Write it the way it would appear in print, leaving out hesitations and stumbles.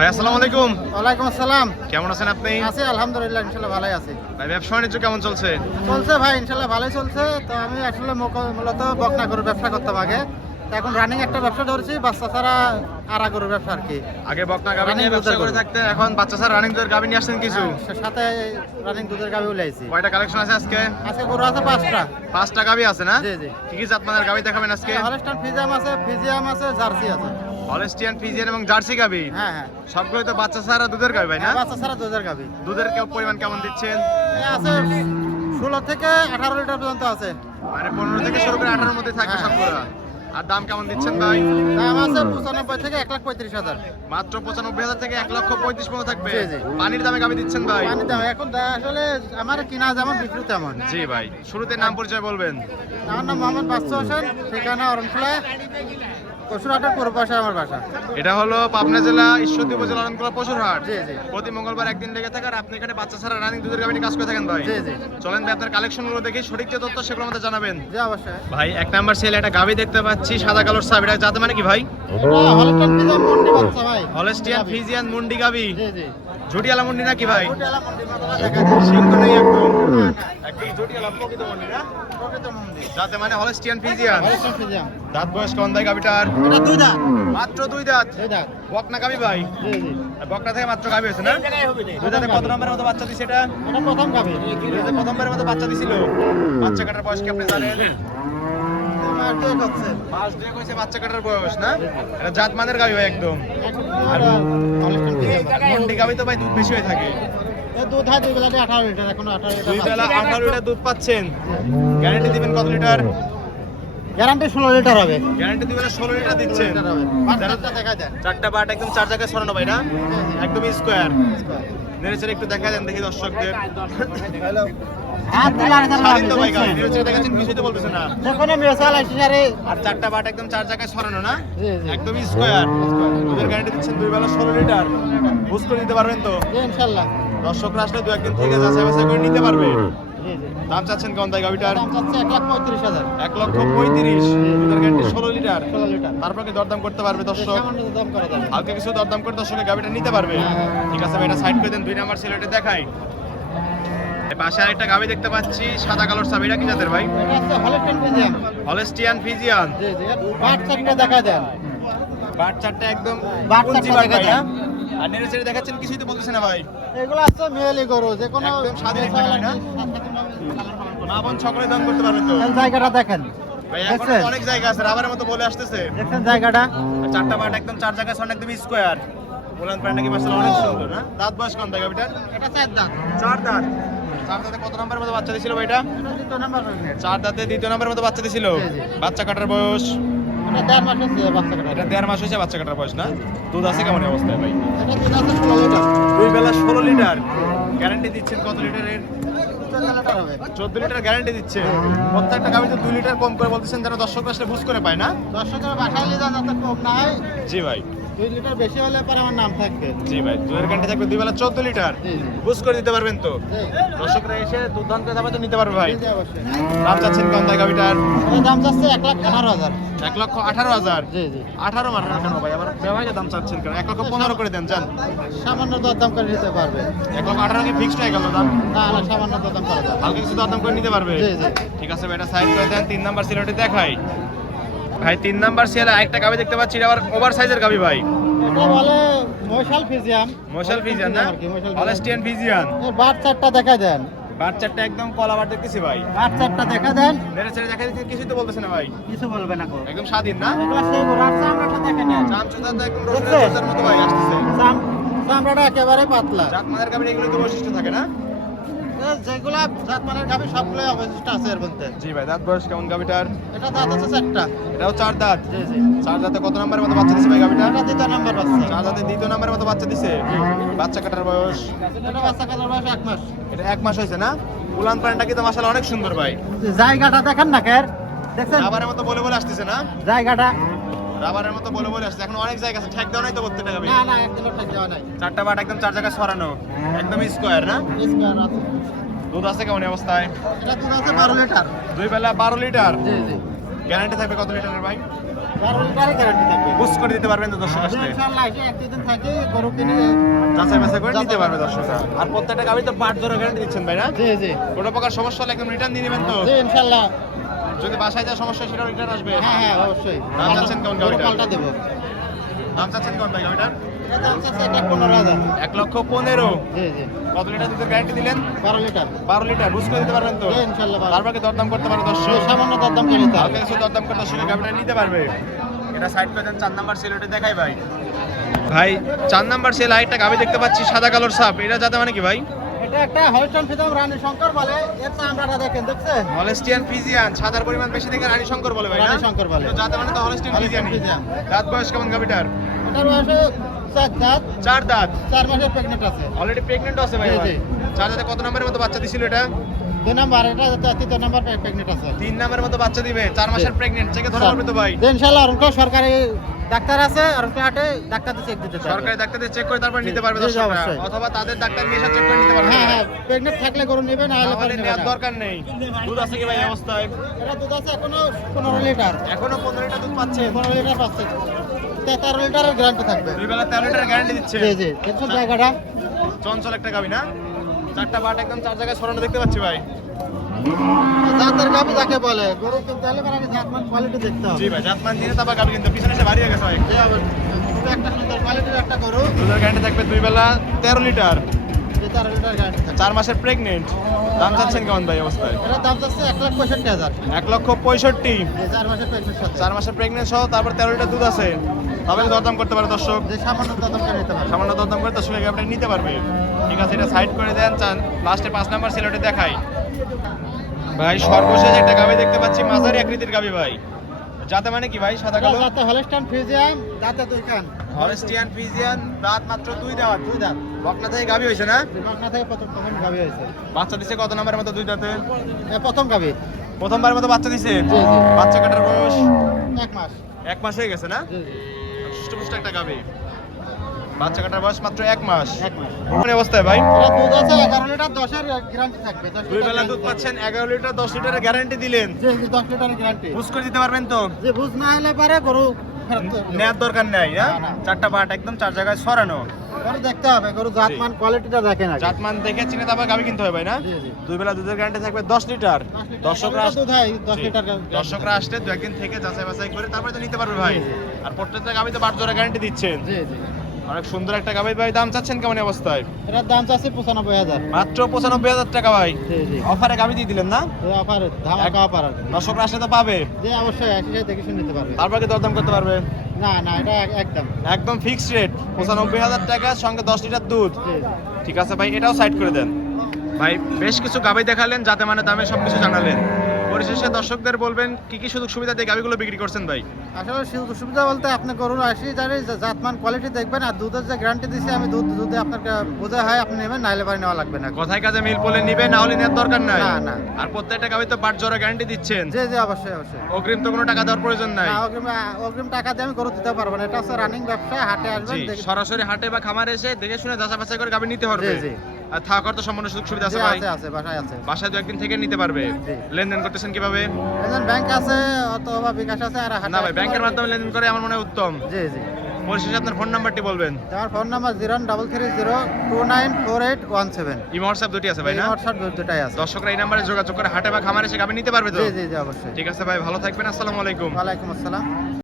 ভাই আসসালামু আলাইকুম। ওয়ালাইকুম আসসালাম। কেমন আছেন আপনি? আছি আলহামদুলিল্লাহ, ইনশাআল্লাহ ভালোই আছি। ভাই ব্যবসা বাণিজ্য কেমন চলছে? চলছে ভাই, ইনশাআল্লাহ ভালোই চলছে। তো আমি আসলে মূলত বকনা গরুর ব্যবসা করতাম আগে। তো এখন রানিং একটা ব্যবসা ধরছি, বাচ্চা ছাড়া আড়া গরুর ব্যবসা আর কি। আগে বকনা গাভী নিয়ে ব্যবসা করে থাকতেন, এখন বাচ্চা ছাড়া রানিং দুধের গাভী নিয়ে আসছেন কিছু। সাথে রানিং দুধের গাভি উলাইছি। কয়টা কালেকশন আছে আজকে? আজকে গরু আছে 5টা। 5টা গাভী আছে না? জি জি। কি কি জাতমানের গাভী দেখাবেন আজকে? হলস্টাইন ফিজিয়াম আছে, জার্সি আছে। হলস্টিয়ান, ফ্রিজিয়ান এবং জার্সি গাভী। হ্যাঁ হ্যাঁ। সবগুলো তো বাচ্চা ছাড়া দুধের গাভী ভাই না? বাচ্চা ছাড়া দুধের গাভি। দুধের পরিমাণ কেমন দিচ্ছেন? আছে 16 থেকে 18 লিটার পর্যন্ত আছে। মানে 15 থেকে শুরু করে 18 এর মধ্যে থাকবে হ্যাঁ। সবগুলো। আর দাম কেমন দিচ্ছেন ভাই? দাম আছে 95 থেকে 1,35,000। মাত্র 95,000 থেকে 1,35,000 পর্যন্ত থাকবে। জি, জি। পানির দামে গাভী দিচ্ছেন ভাই? পানি দাম এখন আসলে আমার কিনা যেমন বিক্রি তেমন। জি ভাই, শুরুতে নাম পরিচয় বলবেন। আমার নাম মোহাম্মদ বাদশা হোসেন, ঠিকানা অরণখোলা, পশুরহাটের পূর্ব পাশে আমার বাসা। এটা হলো পাবনা জেলা ঈশ্বরদী উপজেলা অরণখোলা পশুরহাট। জি জি। প্রতি মঙ্গলবার একদিন লেগে থাকে আর আপনি এখানে বাচ্চা ছাড়া রানিং দুধের গাভী নিয়ে কাজ করে থাকেন ভাই। জি জি। চলেন ভাই আপনার কালেকশনগুলো দেখি, সঠিক যে তথ্য সেগুলো আমাদের জানাবেন। জি অবশ্যই। ভাই 1 নাম্বার সেল একটা গাভী দেখতে পাচ্ছি, সাদা কালোর সাব। এটা জাতে মানে কি ভাই? এটা হলস্টাইন ফিজিয়াম মুন্ডি বাচ্চা ভাই। হলস্টিয়ান, ফ্রিজিয়ান, মুন্ডি গাভী। জি জি। ঝুটিয়ালা মুন্ডি নাকি ভাই? ফুটিয়ালা মুন্ডি মাথা দেখা যায়। সিংহ নেই একদম। একদম ঝুটিয়ালা প্রকৃত মুন্ডি না? প্রকৃত মুন্ডি। জাতে মানে হলস্টিয়ান, ফ্রিজিয়ান। হলস্টাইন ফিজিয়াম। দাঁত বয়স কেমন ভাই গাভীটার? এটা দুই দাঁত। মাত্র 2 দাঁত। দুই দাঁত। বকনা গাভী ভাই? জি জি। আর বকনা থেকে মাত্র গাভী হয়েছে না? দুই দাঁতে কত নম্বরের মতো বাচ্চা দিছে এটা? এটা প্রথম গাভি। দুইটাতে প্রথমবারের মতো বাচ্চা দিছিল। বাচ্চা কাটার বয়স কি আপনি জানেন? মার দিয়ে করছে। মাস 2 হইছে বাচ্চা কাটার বয়স না? এটা জাত মানের গাভী ভাই একদম। আর হলস্টাইন ফিজিয়াম। মুন্ডি গাভী তো ভাই দুধ বেশি হয়ে থাকে। এই দুধ হয় দুই বেলাতে 18 লিটার, এখন 18 লিটার। দুই বেলা 18 লিটার দুধ পাচ্ছেন। গ্যারান্টি দিবেন কত লিটার? গ্যারান্টি 16 লিটার হবে। গ্যারান্টি দুই বেলা 16 লিটার দিচ্ছেন। লিটার হবে। বাচ্চাটা দেখা যায়। চারটা বাট একদম চার জায়গায় সরানো ভাই না? একদম স্কোয়ার। নেড়েচেড়ে একটু দেখা দেন দেখি দর্শকদের। হ্যালো। হাত দিলার স্বাধীন তো ভাই গাভী, নেড়েচেড়ে দেখাচ্ছেন, কিছুই তো বলতেছে না। যখন আমি এসে লাইসিসারে। আর চারটা বাট একদম চার জায়গায় সরানো না? জি জি। একদম স্কোয়ার। দুধের গ্যারান্টি দিচ্ছেন দুই বেলা 16 লিটার। বুঝ করে দিতে পারবেন তো? জি ইনশাআল্লাহ। দর্শকরা আসলে 2-1 দিন থেকে যাচাই বাছাই করে নিতে পারবে। জি জি। দাম চাচ্ছেন কেমন তাই গাভিটার? দাম চাচ্ছে 1,35,000। 1,35,000। দুধের গ্যারান্টি 16 লিটার। 16 লিটার। তারপর কি দরদাম করতে পারবে দর্শক? সামান্য দাম করা যাবে। হালকা কিছু দরদাম করে দর্শকের গাভিটা নিতে পারবে। ঠিক আছে ভাই, এটা সাইড করে দেন। 2 নাম্বার সিলেটে দেখাই। এই পাশে আরেকটা গাভি দেখতে পাচ্ছি, সাদা কালোর সাব। এটা কি জাতের ভাই? এটা হচ্ছে হলস্টাইন ফিজিয়াম। Holstein, Friesian. জি জি। বাট চারটা দেখা দেন। বাট চারটা একদম বাট কুঞ্চি চারটা বাট দেখা ভাই দেন। না? আর নেড়ে চেড়ে দেখাচ্ছেন, কিছুই তো বলতেছে না ভাই। এগুলো আছে মেয়েলি গরু, যে কোনো একদম স্বাধীন একটা গাভী না? মা বোন সকলে দাম করতে পারবে তো? এই জায়গাটা দেখেন। ভাই এখন দেখছেন? তো অনেক জায়গা আছে, রাবারের মতো বলে আসতেছে। দেখছেন জায়গাটা? আর চারটা বাট একদম চার জায়গায় সন একদম স্কোয়ার। বলেন প্যান্টটা কি মাশাআল্লাহ অনেক সুন্দর না? দাঁত বয়স কোন জায়গা বিটার? এটা চার দাঁত। চার দাঁত। চার দাঁতে কত নম্বরের মতো বাচ্চা দিছিল ভাই এটা? এটা দ্বিতীয় নাম্বার প্রেগনেন্ট। চার দাঁতে দ্বিতীয় নম্বরের মতো বাচ্চা দিছিল। জি, জি। বাচ্চা কাটার বয়স? এটা 1.5 মাস হচ্ছে বাচ্চা কাটা। এটা 1.5 মাস হয়েছে বাচ্চা কাটার বয়স না? দুধ আছে কেমন অবস্থায় ভাই? এটা দুধ আছে 16 লিটার। দুই বেলা 16 লিটার। গ্যারান্টি দিচ্ছেন কত লিটারের? 14 লিটার হবে। 14 লিটার গ্যারান্টি দিচ্ছে। প্রত্যেকটা গাভিতে 2 লিটার কম করে বলতেছেন, যেন দর্শক আসলে বুঝ করে পায় না? দর্শকের বাসায় নিয়ে যান, যাতে কম না হয়। জি ভাই। 2 লিটার বেশি হলে পরে আমার নাম থাকবে। জি ভাই, দুধের গ্যারান্টি থাকবে দুই বেলা 14 লিটার। জি জি। বুঝ করে দিতে পারবেন তো? জি। দর্শকরা এসে দুধ দান করে যাবে তো নিতে পারবে ভাই। জি, জি, অবশ্যই। দাম চাচ্ছেন কম তাই গাভিটার? এর দাম যাচ্ছে 1,18,000। 1,18,000। জি জি। 18 মারবেন কেন ভাই? আবার ব্যবহারে দাম চাচ্ছেন কেন? 1,15,000 করে দেন যান। সামান্য দরদাম করে নিতে পারবে। 1,18,000 কি ফিক্সড হয়ে গেল দাম? না না, সামান্য দরদাম করা যাবে। হালকা কিছু দাম করে নিতে পারবে। জি জি। ঠিক আছে ভাই, এটা সাইড করে দেন। 3 নাম্বার সিলেটে দেখাই। ভাই 3 নাম্বার সিলে আরেকটা গাভি দেখতে পাচ্ছি, এটা আবার ওভার সাইজের গাভি ভাই। এটা বলে মশাল ফিজিয়াম। মশাল ফিজিয়ান না? আর কি, মশাল ফিজিয়াম। Holstein Friesian. এর বাট চারটা দেখা দেন। বাট চারটা একদম কলা বাট দেখতেছি ভাই। বাট চারটা দেখা দেন। নেড়ে ছেড়ে দেখা দিচ্ছে, কিছুই তো বলতেছে না ভাই। কিছু বলবে না গো। একদম স্বাধীন না? এগুলা সেই গরু, আর চামড়াটা দেখে নেন। চামচুদা তো একদম দেখছেন? রসুনের চোষার মতো ভাই আসতেছে। চামড়াটা একেবারে পাতলা। জাত মানের গাভির এগুলো তো বৈশিষ্ট্য থাকে না? যেগুলা জাতমানের গাভি সবগুলোই অবশিষ্ট আছে এর মধ্যে। জি ভাই, দাঁত বয়স কেমন গাভিটার? এটা দাঁত আছে চারটা। এটাও 4 দাঁত। জি জি। 4 দাঁতে কত নম্বরের মতো বাচ্চা দিছে ভাই গাভিটা? এটা দ্বিতীয় নাম্বার বাচ্চা। 4 দাঁতে দ্বিতীয় নম্বরের মতো বাচ্চা দিছে। বাচ্চা কাটার বয়স? এটা বাচ্চা কাটার বয়স 1 মাস। এটা 1 মাস হয়েছে না? উলান প্যান্টটা কিন্তু মাশাআল্লাহ অনেক সুন্দর ভাই। জায়গাটা দেখেন না কের, দেখছেন রাবারের মতো বলে বলে আসতেছে না? জায়গাটা? রাবারের মতো বলে বলে আসছে। এখন অনেক জায়গা আছে, ঠেক দাও নাই তো প্রত্যেকটা গাভি? না না, একদিনও ঠিক দেওয়া নাই। চারটা বাট একদম চার জায়গায় সরানো, একদম স্কোয়ার না? স্কয়ার আছে। দুধ আছে কেমন অবস্থায়? এটা দুধ আছে 12 লিটার। দুই বেলা 12 লিটার। জি জি। গ্যারান্টি থাকবে কত লিটারের ভাই? 12 লিটারের গ্যারান্টি থাকবে। বুঝ করে দিতে পারবেন তো দর্শক আসলে? ইনশাআল্লাহ এসে এক দুই দিন থাকি গরু কিনে যাচাই বাছাই করে নিতে পারবে দর্শকরা। আর প্রত্যেকটা গাভী তো পাট ধরে গ্যারান্টি দিচ্ছেন ভাই না? জি জি কোনো প্রকার সমস্যা হলে একদম রিটার্ন দিয়ে নেবেন তো? জি ইনশাআল্লাহ। যদি বাসায় যা সমস্যা সেটা রিটার্ন আসবে? হ্যাঁ হ্যাঁ অবশ্যই। দাম চাচ্ছেন কেমন গরু গাভীটার? পাল্টা দেবো। দাম চাচ্ছেন কেমন ভাই গাভীটার? এটা দাম চাচ্ছে 1,15,000। 1,15,000। জি জি কত লিটার দুধের গ্যারান্টি দিলেন? 12 লিটার। 12 লিটার। বুঝ করে দিতে পারবেন তো? জি ইনশাআল্লাহ পারবো। তারপরে কি দরদাম করতে পারে জি, দর্শক? সামান্য দরদাম করে নিতে হালকা হবে। কিছু দরদাম করে দর্শকের গাভীটা নিতে পারবে। এটা সাইড করে দেন, 4 নাম্বার সেল ওটা দেখাই ভাই। ভাই 4 নাম্বার সেল আরেকটা গাভী দেখতে পাচ্ছি সাদা কালোর সাপ। এটা জাতে মানে কি ভাই? এটা একটা হলস্টাইন ফ্রিজিয়ান রানী শঙ্কর বলে। এর চামড়াটা দেখেন, দেখছেন? Holstein Friesian. সাদার পরিমাণ বেশি দেখে রানী শঙ্কর বলে ভাই না? রানী শঙ্কর বলে। তো জাতে মানে তো হলস্টিয়ান হলস্টাইন ফ্রিজিয়ান। ফ্রিজিয়ান। দাঁত বয়স কেমন গাভীটার? এটার বয়সে 4 দাঁত, 4 দাঁত। 4 মাসের প্রেগনেন্ট আছে। অলরেডি প্রেগন্যান্ট আছে ভাই। জি, আমার। জি। 4 দাঁতে কত নম্বরের মতো বাচ্চা দিছিল এটা? 2 নাম্বার, এটা 3 নাম্বার প্রেগনেন্ট আছে। 3 নম্বরের মতো বাচ্চা দিবে। 4 মাসের প্রেগন্যান্ট। চেকে ধরে পারবে তো ভাই? জি, ইনশাআল্লাহ। আর ওখানে সরকারি ডাক্তার আছে, আর ওখানে হাটে ডাক্তার চেক দিতে পারবে। সরকারি ডাক্তারদের চেক করে তারপর জি, নিতে পারবে জি, দর্শকরা। অবশ্যই। অথবা তাদের ডাক্তার নিয়ে এসে চেক করে নিতে পারবে। হ্যাঁ হ্যাঁ, প্রেগনেন্ট থাকলে গরু নেবে, না হলে তাহলে নেবে নেওয়ার না। দরকার নেই। দুধ আছে কি ভাই এই অবস্থায়? এটা দুধ আছে এখনো 15 লিটার। এখনো 15 লিটার দুধ পাচ্ছে। 15 লিটার পাচ্ছে। 13 লিটারের গ্যারান্টি থাকবে। দুই বেলা 13 লিটার গ্যারান্টি দিচ্ছে। জি জি, দেখছেন জায়গাটা? চঞ্চল একটা গাবি না? 4টা বাট একদম 4 জায়গায় ছড়ানো দেখতে পাচ্ছি ভাই। জাতের গাভী যাকে বলে, গরু কিনতে হলে মানে জাতমান কোয়ালিটি দেখতে হবে। জি ভাই, জাতমান দিনে তারপর গাবি কিন্তু পিছনে এসে ভারী হয়ে গেছে ভাই। জি, আবার খুব একটা সুন্দর কোয়ালিটির একটা গরু। দুধের গ্যারান্টি থাকবে দুই বেলা 13 লিটার। 13 লিটার গ্যারান্টি থাকবে। 4 মাসের প্রেগন্যান্ট। দাম চাচ্ছেন কেমন ভাই এই অবস্থায়? এটার দাম যাচ্ছে 1,65,000। 1,65,000। যে 4 মাসের প্রেগনেন্ট সাথে। 4 মাসের প্রেগন্যান্ট সহ তারপর 13 লিটার দুধ আছে। তবে দরদাম করতে পারে দর্শক। যে সামান্য দাম করে নিতে পারবে। সামান্য দরদাম করে দর্শক গাবিটা নিতে পারবে। ঠিক আছে, এটা সাইড করে দেন। লাস্টে 5 নাম্বার সিলেটে দেখাই ভাই। সর্বশেষ একটা গাবি দেখতে পাচ্ছি, মাঝারি আকৃতির গাবি ভাই। যাতে মানে কি ভাই? সাদা কালো। যাতে হলস্টাইন ফ্রিজিয়ান, দাঁতে 2 কান। Holstein Friesian. দাঁত মাত্র 2 দাঁত। 2 দাঁত। বকনা থেকে গাবি হয়েছে না? বিভাগনা থেকে প্রথম গাভী হয়েছে। বাচ্চা দিছে কত নাম্বারের মতো? 2 দাঁতে। প্রথম গাভী। প্রথমবারের মতো বাচ্চা দিছে। জি জি, বাচ্চা কাটার বয়স 1 মাস। 1 মাস হয়ে গেছে না? জি জি, সুষ্ঠুপুষ্ট একটা গাবি। বাচ্চা কাটার বয়স মাত্র 1 মাস। 1 মাস। কোন অবস্থায় ভাই? এটা দুধ আছে 11 লিটার, 10 এর গ্যারান্টি থাকবে। 10 দুই লিটার বেলা দুধ guarantee পাচ্ছেন, 11 লিটার 10 লিটারের গ্যারান্টি দিলেন। থাকবে। জি জি, 10 লিটারের গ্যারান্টি। বুঝ করে দিতে পারবেন তো? যে বুঝ না হলে পারে গরু ফেরত দিতে হবে। নেয়ার দরকার নাই। হ্যাঁ, না, না। 4টা বাট একদম 4 জায়গায় ছড়ানো। গরু দেখতে হবে, গরু জাতমান কোয়ালিটিটা দেখেন আগে। জাতমান দেখে চিনে তারপর গাবি কিনতে হবে ভাই না? জি জি, দুই বেলা দুধের গ্যারান্টি থাকবে 10 লিটার। 10 লিটার দর্শকরা দুধ হয়, 10 জি। Litre guarantee। দর্শকরা আসলে 2 একদিন থেকে যাচাই বাছাই করে তারপরে তো নিতে পারবে ভাই। জি, জি। আর প্রত্যেকটা গাবিতে বাট জোড়া গ্যারান্টি দিচ্ছেন। জি জি, অনেক সুন্দর একটা গাবি ভাই। দাম চাচ্ছেন কেমন এই অবস্থায়? এটার দাম চাচ্ছে 95,000। মাত্র 95,000 টাকা ভাই। জি জি, অফারে গাবি দিয়ে দিলেন না? অফার ধামাকা অফার। দর্শকরা আসলে তো পাবে। জি অবশ্যই, এসে দেখে শুনে নিতে পারবে। তারপরে কি দরদাম করতে পারবে? না না, এটা একদম। একদম ফিক্সড রেট 95,000 টাকা, সঙ্গে 10 লিটার দুধ। জি জি, ঠিক আছে ভাই, এটাও সাইড করে দেন ভাই। বেশ কিছু গাবি দেখালেন, যাতে মানে দামে সবকিছু জানালেন। পরিশেষে দর্শকদের বলবেন কি কি সুযোগ সুবিধা দিয়ে গাবিগুলো বিক্রি করছেন ভাই? আসলে সুযোগ সুবিধা বলতে আপনি গরুর আসি জানি জাতমান কোয়ালিটি দেখবেন, আর দুধের যে গ্যারান্টি দিছি আমি, দুধ যদি আপনাকে বোঝা হয় আপনি নেবেন, নাইলে পারে নেওয়া লাগবে না। কথায় কাজে মিল বলে নিবে, না হলে নেওয়ার দরকার নাই। না, না। আর প্রত্যেকটা গাবি তো বাট জোড়া গ্যারান্টি দিচ্ছেন। জি জি, অবশ্যই অবশ্যই। অগ্রিম তো কোনো টাকা দেওয়ার প্রয়োজন নাই। না, অগ্রিম টাকা দিয়ে আমি গরু দিতে পারবো না। এটা হচ্ছে রানিং ব্যবসা, হাটে আসবেন জি, দেখে। সরাসরি হাটে বা খামারে এসে দেখে শুনে যাচাই বাছাই করে গাবি নিতে পারবে। জি, জি। আর থাকার তো সম্পূর্ণ সুযোগ সুবিধা জি, আছে ভাই। আছে আছে, বাসায় আছে। বাসায় 2 একদিন থেকে নিতে পারবে। জি। লেনদেন করতেছেন কিভাবে? একজন ব্যাংক আছে অথবা বিকাশ আছে, আর হাটে না ভাই, আসতে ব্যাংকের পারবে। মাধ্যমে লেনদেন করে আমার মনে হয় উত্তম। জি জি, পরিশেষে আপনার ফোন নাম্বারটি বলবেন। আমার ফোন নাম্বার 03302948117। ইমো হোয়াটসঅ্যাপ দুটি আছে ভাই না? হোয়াটসঅ্যাপ দুটাই আছে। দর্শকরা এই নাম্বারে যোগাযোগ করে হাটে বা খামারে এসে গাবি নিতে পারবে তো? জি জি জি, অবশ্যই। ঠিক আছে ভাই, ভালো থাকবেন। আসসালামু আলাইকুম। ওয়ালাইকুম আসসালাম।